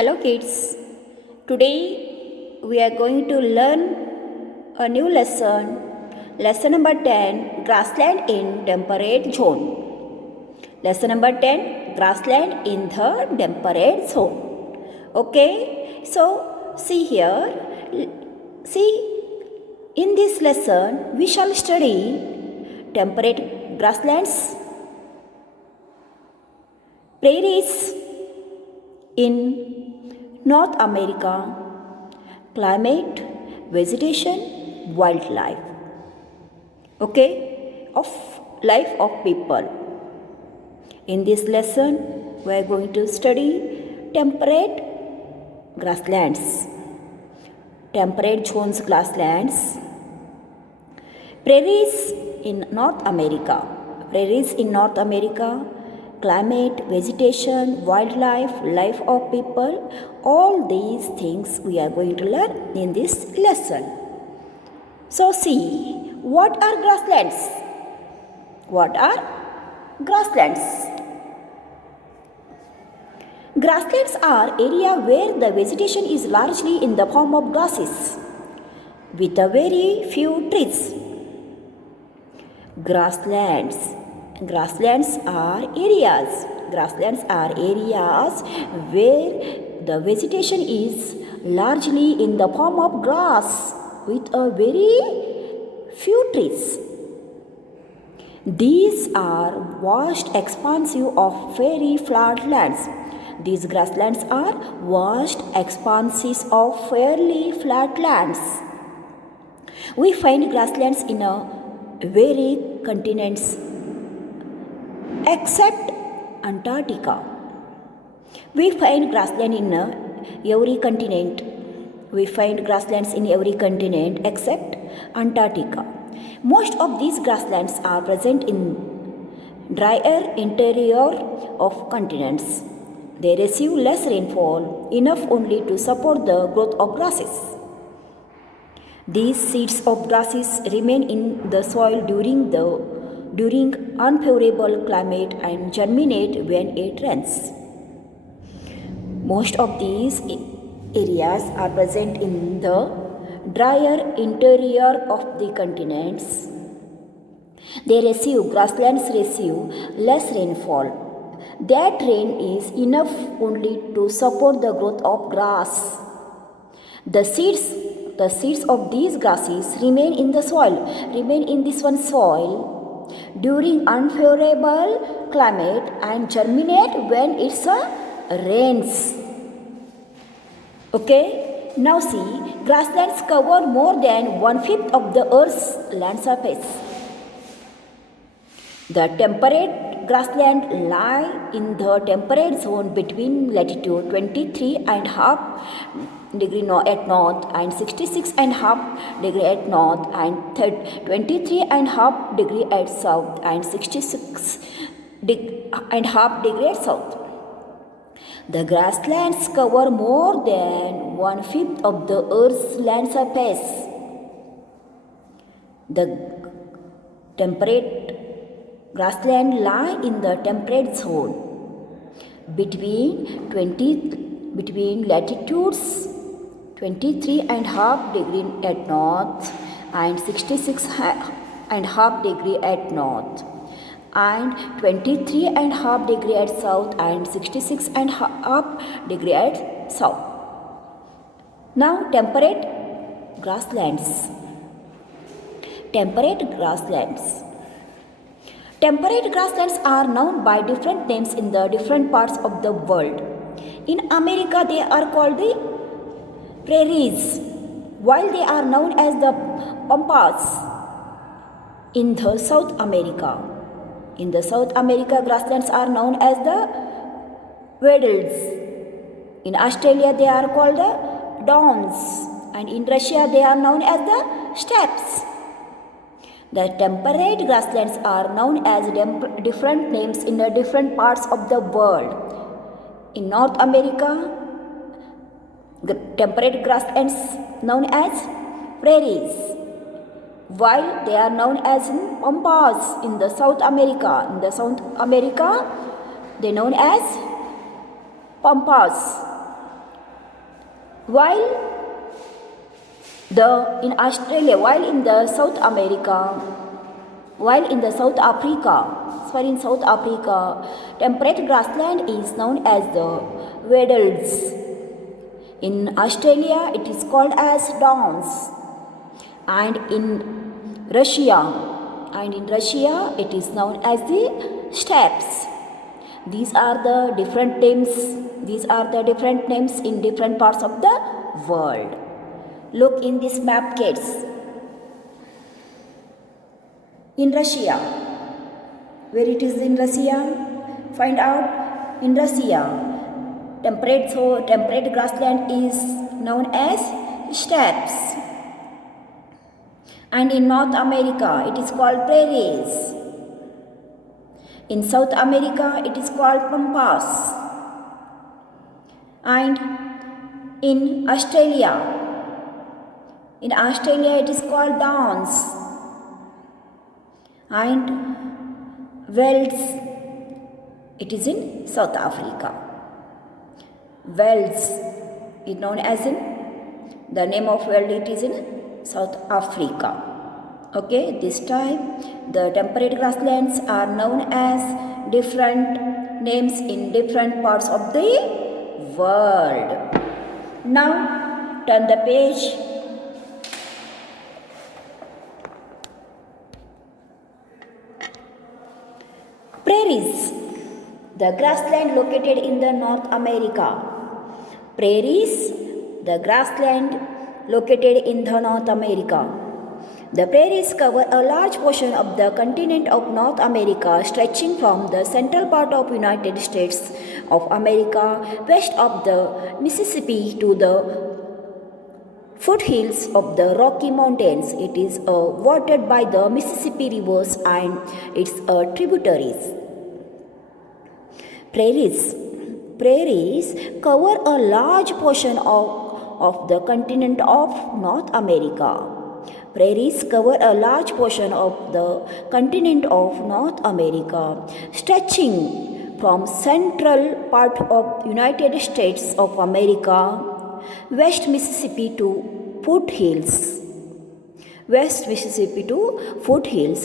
Hello kids. Today we are going to learn a new lesson. Lesson number 10, grassland in temperate zone. Lesson number 10, grassland in the temperate zone. Okay? So see here. See, in this lesson we shall study temperate grasslands, prairies in North America, climate, vegetation, wildlife. Okay, of life of people. In this lesson, we are going to study temperate grasslands, temperate zones grasslands, prairies in North America, climate, vegetation, wildlife, life of people, all these things we are going to learn in this lesson. So see, what are grasslands? What are grasslands? Grasslands are area where the vegetation is largely in the form of grasses with a very few trees. Grasslands are areas where the vegetation is largely in the form of grass with a very few trees. These are vast expanses of very flat lands. These grasslands are vast expanses of fairly flat lands. We find grasslands in a very continents except Antarctica. We find grassland in every continent. We find grasslands in every continent except Antarctica. Most of these grasslands are present in drier interior of continents. They receive less rainfall, enough only to support the growth of grasses. These seeds of grasses remain in the soil during unfavorable climate and germinate when it rains. Most of these areas are present in the drier interior of the continents. Grasslands receive less rainfall. That rain is enough only to support the growth of grass. The seeds of these grasses remain in this soil during unfavorable climate and germinate when it rains. Okay, now see, grasslands cover more than 1/5 of the Earth's land surface. The temperate grassland lie in the temperate zone between latitude 23.5 degree at north and 66.5 degree at north and 23.5 degree at south and 66.5 degree at south. The grasslands cover more than 1/5 of the Earth's land surface. The temperate grassland lie in the temperate zone between latitudes 23.5 degree at north and 66.5 degree at north and 23.5 degree at south and 66.5 degree at south. Now temperate grasslands. Temperate grasslands are known by different names in the different parts of the world. In America, they are called the prairies, while they are known as the pampas in the South America. In the South America, grasslands are known as the waddles. In Australia, they are called the downs, and in Russia, they are known as the steppes. The temperate grasslands are known as different names in the different parts of the world. In North America, the temperate grasslands known as prairies, while they are known as pampas in the South America. In the South America, they are known as pampas. While in Australia, while in the South Africa, temperate grassland is known as the Weddles. In Australia, it is called as downs, and in Russia, it is known as the steppes. These are the different names. In different parts of the world. Look in this map, kids. In Russia, where it is in Russia? Find out. In Russia, temperate grassland is known as steppes. And in North America, it is called prairies. In South America, it is called pampas. And in Australia, it is called downs. And Wales, it is in South Africa. Wales is known as the name of world, it is in South Africa. Okay, this time the temperate grasslands are known as different names in different parts of the world. Now turn the page. Prairies, the grassland located in the North America. Prairies, the grassland located in the North America. The prairies cover a large portion of the continent of North America, stretching from the central part of United States of America west of the Mississippi to the foothills of the Rocky Mountains. It is watered by the Mississippi rivers and its tributaries. Prairies cover a large portion of the continent of North America. Prairies cover a large portion of the continent of North America, stretching from central part of United States of America, West Mississippi to foothills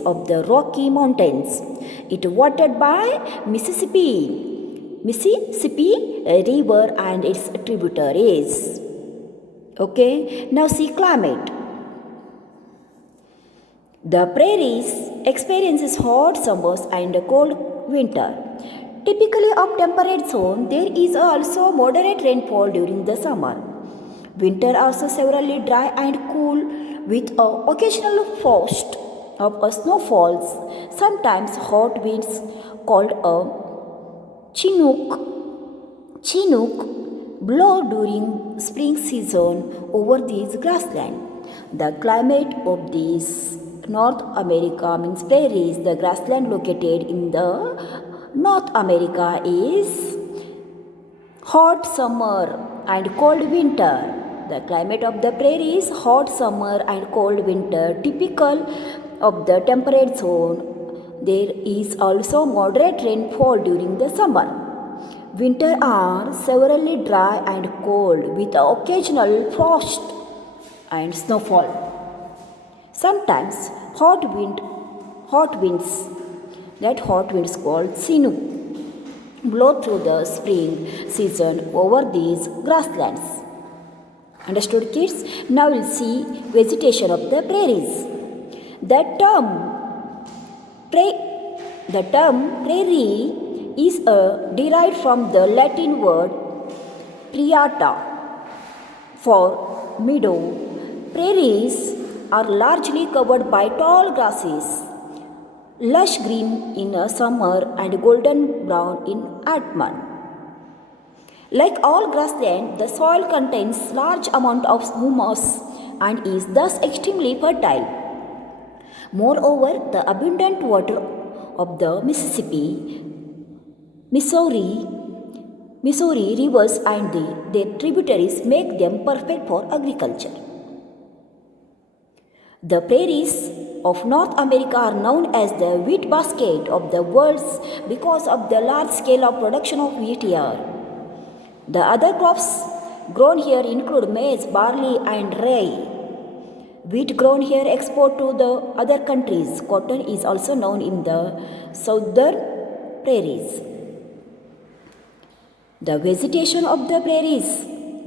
of the Rocky Mountains. It watered by Mississippi River and its tributaries. Okay, now see climate. The prairies experiences hot summers and a cold winter. Typically of temperate zone, there is also moderate rainfall during the summer. Winter also severely dry and cool with occasional frost of snowfalls, sometimes hot winds called Chinook blow during spring season over these grassland. The climate of these North America means prairies, the grassland located in the North America is hot summer and cold winter. The climate of the prairie is hot summer and cold winter, typical of the temperate zone. There is also moderate rainfall during the summer. Winter are severely dry and cold with occasional frost and snowfall. Sometimes hot winds called Chinook blow through the spring season over these grasslands. Understood, kids? Now we'll see vegetation of the prairies. The term prairie is derived from the Latin word "prairie" for meadow. Prairies are largely covered by tall grasses, lush green in summer and golden brown in autumn. Like all grassland, the soil contains large amount of humus and is thus extremely fertile. Moreover, the abundant water of the Mississippi, Missouri rivers and their tributaries make them perfect for agriculture. The prairies of North America are known as the wheat basket of the world because of the large scale of production of wheat here. The other crops grown here include maize, barley, and rye. Wheat grown here export to the other countries. Cotton is also known in the southern prairies. The vegetation of the prairies.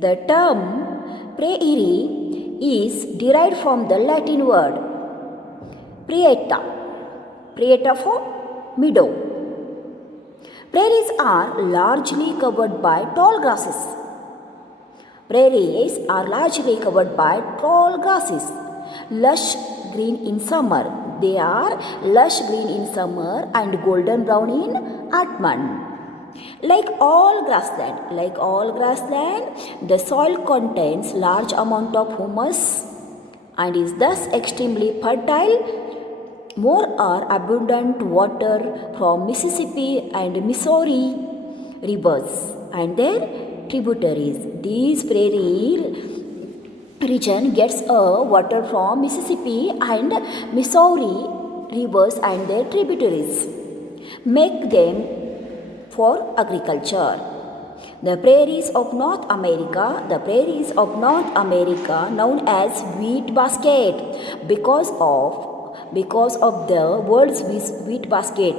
The term prairie is derived from the Latin word praeta for meadow. Prairies are largely covered by tall grasses. Prairies are largely covered by tall grasses, lush green in summer. They are lush green in summer and golden brown in autumn. Like all grassland, the soil contains large amount of humus and is thus extremely fertile. More are abundant water from Mississippi and Missouri rivers and their tributaries. These prairie region gets water from Mississippi and Missouri rivers and their tributaries, make them for agriculture. The prairies of North America, known as wheat basket because of the world's wheat basket.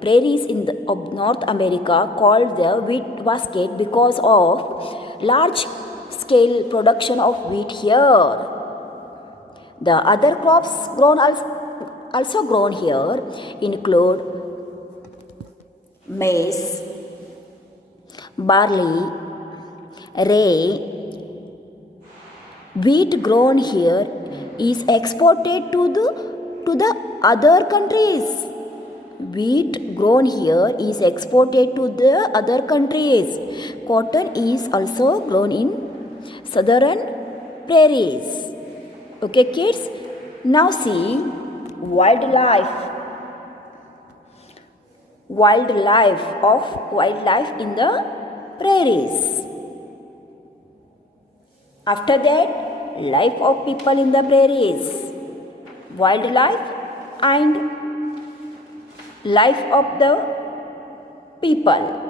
Prairies of North America called the wheat basket because of large scale production of wheat here. The other crops also grown here include maize, barley, rye. Wheat grown here is exported to the other countries. Wheat grown here is exported to the other countries. Cotton is also grown in southern prairies. Okay, kids? Now see wildlife. Wildlife in the prairies. After that, life of people in the prairies. Wildlife and life of the people.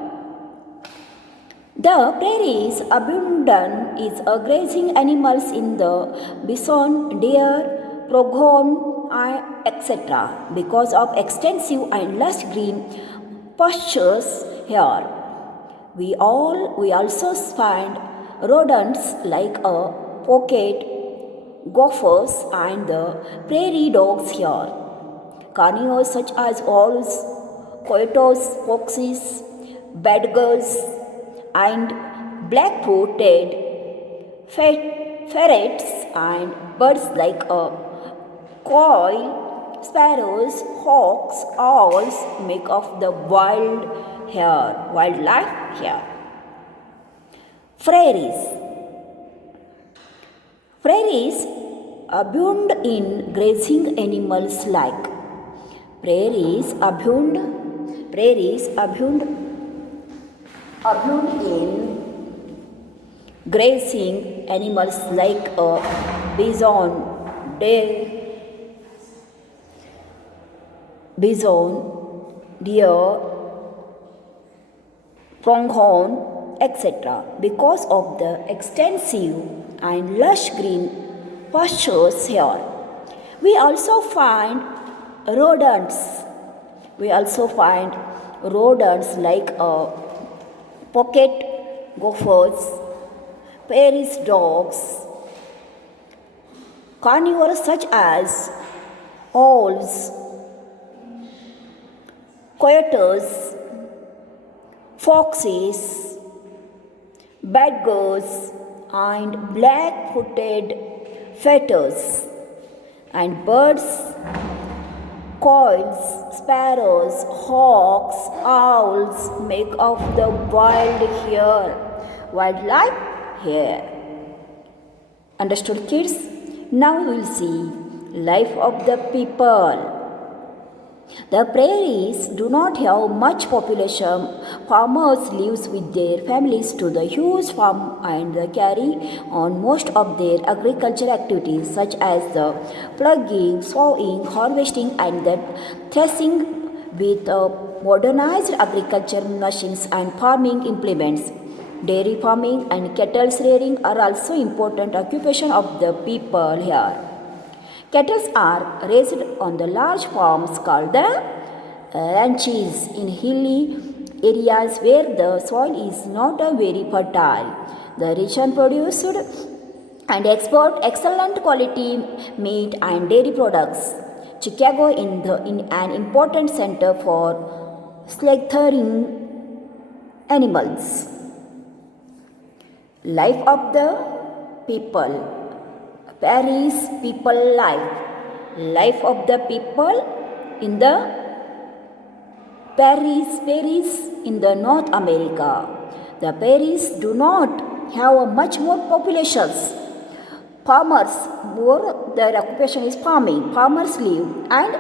The prairies abundant is grazing animals in the bison, deer, pronghorn, etc. because of extensive and lush green pastures here. We also find rodents like pocket gophers and the prairie dogs here. Carnivores such as owls, coyotes, foxes, badgers, and black-footed ferrets and birds like quail, sparrows, hawks, owls make of the wildlife here. Prairies abound in grazing animals like abound in grazing animals like bison, deer, pronghorn, etc. because of the extensive and lush green pastures here. We also find rodents. Like pocket gophers, prairie dogs, carnivores such as owls, coyotes, foxes, badgers, and black-footed fetters, and birds, quails, sparrows, hawks, owls make of the wildlife here. Understood, kids? Now we will see life of the people. The prairies do not have much population. Farmers live with their families to the huge farm and carry on most of their agricultural activities such as the plugging, sowing, harvesting and the threshing with modernized agricultural machines and farming implements. Dairy farming and cattle rearing are also important occupation of the people here. Cattle are raised on the large farms called the ranches in hilly areas where the soil is not very fertile. The region produced and export excellent quality meat and dairy products. Chicago in an important center for slaughtering animals. Life of the people. Paris people life. Life of the people in the Paris in the North America. The Paris do not have much more populations. Farmers, more their occupation is farming. Farmers live and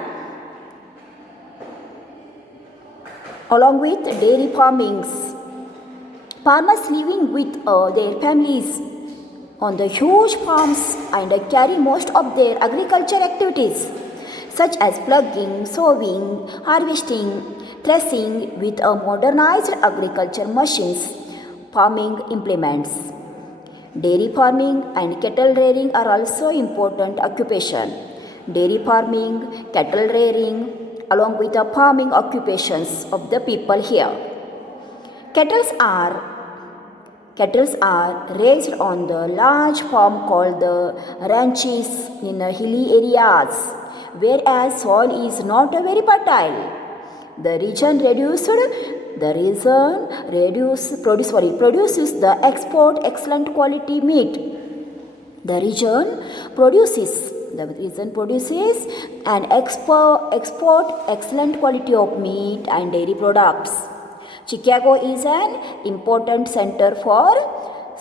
along with dairy farmings. Farmers living with their families on the huge farms and carry most of their agriculture activities such as plugging, sowing, harvesting, threshing with modernized agriculture machines, farming implements. Dairy farming and cattle rearing are also important occupation. Dairy farming, cattle rearing, along with the farming occupations of the people here. Cattle are raised on the large farm called the ranches in hilly areas, whereas soil is not very fertile. The region produces the export excellent quality meat. The region produces and export excellent quality of meat and dairy products. Chicago is an important center for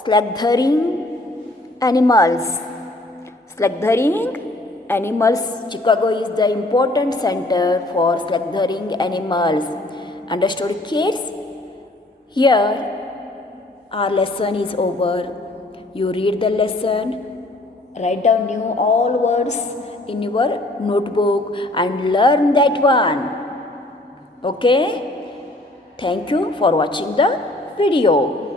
slaughtering animals. Chicago is the important center for slaughtering animals. Understood, kids? Here our lesson is over. You read the lesson, write down all words in your notebook and learn that one. Okay? Thank you for watching the video.